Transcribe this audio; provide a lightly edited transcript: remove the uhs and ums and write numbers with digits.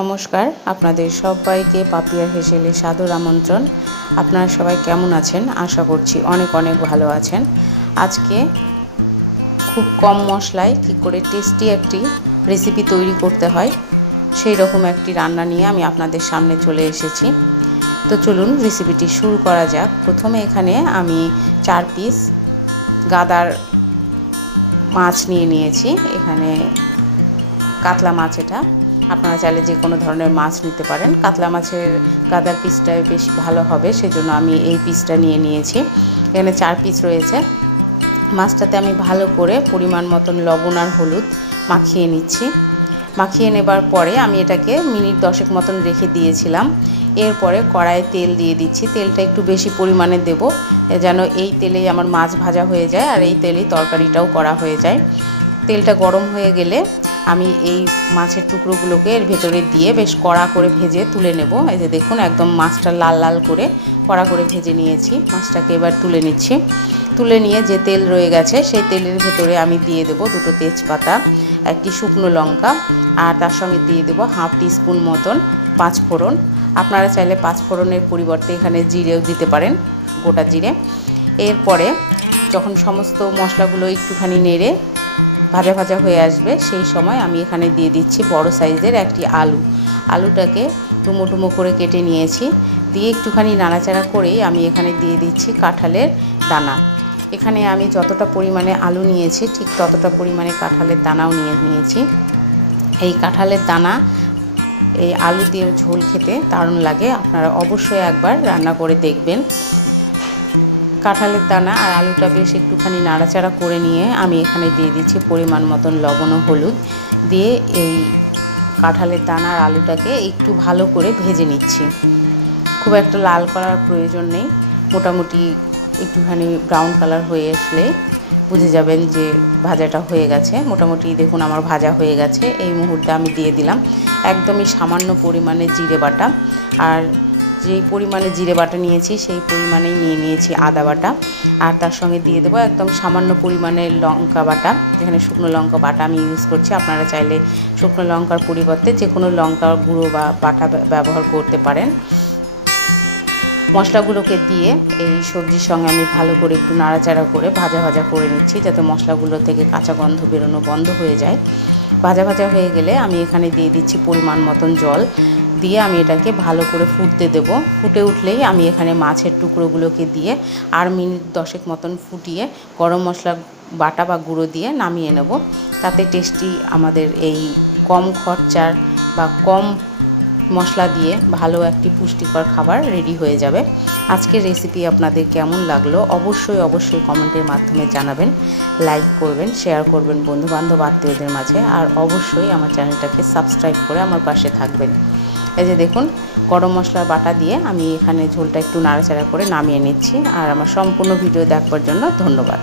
নমস্কার, আপনাদের সবাইকে পাপিয়ার হেসেলে সাদর আমন্ত্রণ। আপনারা সবাই কেমন আছেন? আশা করছি অনেক অনেক ভালো আছেন। আজকে খুব কম মশলায় কী করে টেস্টি একটি রেসিপি তৈরি করতে হয় সেই রকম একটি রান্না নিয়ে আমি আপনাদের সামনে চলে এসেছি। তো চলুন রেসিপিটি শুরু করা যাক। প্রথমে এখানে আমি 4 পিস গাদার মাছ নিয়েছি। এখানে কাতলা মাছ, এটা আপনারা চাইলে যে কোনো ধরনের মাছ নিতে পারেন। কাতলা মাছের গাদার পিসটাই বেশ ভালো হবে, সেজন্য আমি এই পিসটা নিয়েছি। এখানে 4 পিস রয়েছে। মাছটাতে আমি ভালো করে পরিমাণ মতন লবণ আর হলুদ মাখিয়ে নিচ্ছি। মাখিয়ে নেবার পরে আমি এটাকে মিনিট 10 মতন রেখে দিয়েছিলাম। এরপরে কড়াইয়ে তেল দিয়ে দিচ্ছি। তেলটা একটু বেশি পরিমাণে দেব, যেন এই তেলেই আমার মাছ ভাজা হয়ে যায় আর এই তেলেই তরকারিটাও করা হয়ে যায়। তেলটা গরম হয়ে গেলে আমি এই মাছের টুকরোগুলোকে এর ভেতরে দিয়ে বেশ কড়া করে ভেজে তুলে নেব। এই যে দেখুন, একদম মাছটা লাল লাল করে কড়া করে ভেজে নিয়েছি। মাছটাকে এবার তুলে নিচ্ছি। তুলে নিয়ে যে তেল রয়ে গেছে সেই তেলের ভেতরে আমি দিয়ে দেব 2টো তেজপাতা, 1টি শুকনো লঙ্কা, আর তার সঙ্গে দিয়ে দেব হাফ টিস্পুন মতন 5 ফোড়ন। আপনারা চাইলে 5 ফোড়নের পরিবর্তে এখানে জিরেও দিতে পারেন, গোটা জিরে। এরপরে যখন সমস্ত মশলাগুলো একটুখানি নেড়ে ভাজা ভাজা হয়ে আসবে, সেই সময় আমি এখানে দিয়ে দিচ্ছি বড় সাইজের একটি আলুটাকে ডুমো ডুমো করে কেটে নিয়েছি। দিয়ে একটুখানি নাড়াচাড়া করেই আমি এখানে দিয়ে দিচ্ছি কাঁঠালের দানা। এখানে আমি যতটা পরিমাণে আলু নিয়েছি ঠিক ততটা পরিমাণে কাঁঠালের দানাও নিয়েছি। এই কাঁঠালের দানা এই আলু দিয়ে ঝোল খেতে দারুণ লাগে, আপনারা অবশ্যই একবার রান্না করে দেখবেন। কাঁঠালের দানা আর আলুটা বেশ একটুখানি নাড়াচাড়া করে নিয়ে আমি এখানে দিয়ে দিচ্ছি পরিমাণ মতন লবণ ও হলুদ। দিয়ে এই কাঁঠালের দানা আর আলুটাকে একটু ভালো করে ভেজে নিচ্ছি। খুব একটা লাল করার প্রয়োজন নেই, মোটামুটি একটুখানি ব্রাউন কালার হয়ে আসলে বুঝে যাবেন যে ভাজাটা হয়ে গেছে। মোটামুটি দেখুন আমার ভাজা হয়ে গেছে। এই মুহূর্তে আমি দিয়ে দিলাম একদমই সামান্য পরিমাণে জিরে বাটা, আর যেই পরিমাণে জিরে বাটা নিয়েছি সেই পরিমাণেই নিয়েছি আদা বাটা, আর তার সঙ্গে দিয়ে দেবো একদম সামান্য পরিমাণে লঙ্কা বাটা। এখানে শুকনো লঙ্কা বাটা আমি ইউজ করছি, আপনারা চাইলে শুকনো লঙ্কার পরিবর্তে যে কোনো লঙ্কার গুঁড়ো বা বাটা ব্যবহার করতে পারেন। মশলাগুলোকে দিয়ে এই সবজির সঙ্গে আমি ভালো করে একটু নাড়াচাড়া করে ভাজা ভাজা করে নিচ্ছি, যাতে মশলাগুলো থেকে কাঁচা গন্ধ বেরোনো বন্ধ হয়ে যায়। ভাজা ভাজা হয়ে গেলে আমি এখানে দিয়ে দিচ্ছি পরিমাণ মতন জল। দিয়ে আমি এটাকে ভালো করে ফুটতে দেব। ফুটে উঠলেই আমি এখানে মাছের টুকরোগুলোকে দিয়ে আর মিনিট 10 মতন ফুটিয়ে গরম মশলা বাটা বা গুঁড়ো দিয়ে নামিয়ে নেব। তাতে টেস্টি আমাদের এই কম খরচার বা কম মশলা দিয়ে ভালো একটি পুষ্টিকর খাবার রেডি হয়ে যাবে। আজকের রেসিপি আপনাদের কেমন লাগলো অবশ্যই কমেন্টের মাধ্যমে জানাবেন। লাইক করবেন, শেয়ার করবেন বন্ধুবান্ধব আত্মীয়দের মাঝে, আর অবশ্যই আমার চ্যানেলটাকে সাবস্ক্রাইব করে আমার পাশে থাকবেন। এই যে দেখুন, গরম মশলার বাটা দিয়ে আমি এখানে ঝোলটা একটু নাড়াচাড়া করে নামিয়ে নিচ্ছি। আর আমার সম্পূর্ণ ভিডিও দেখবার জন্য ধন্যবাদ।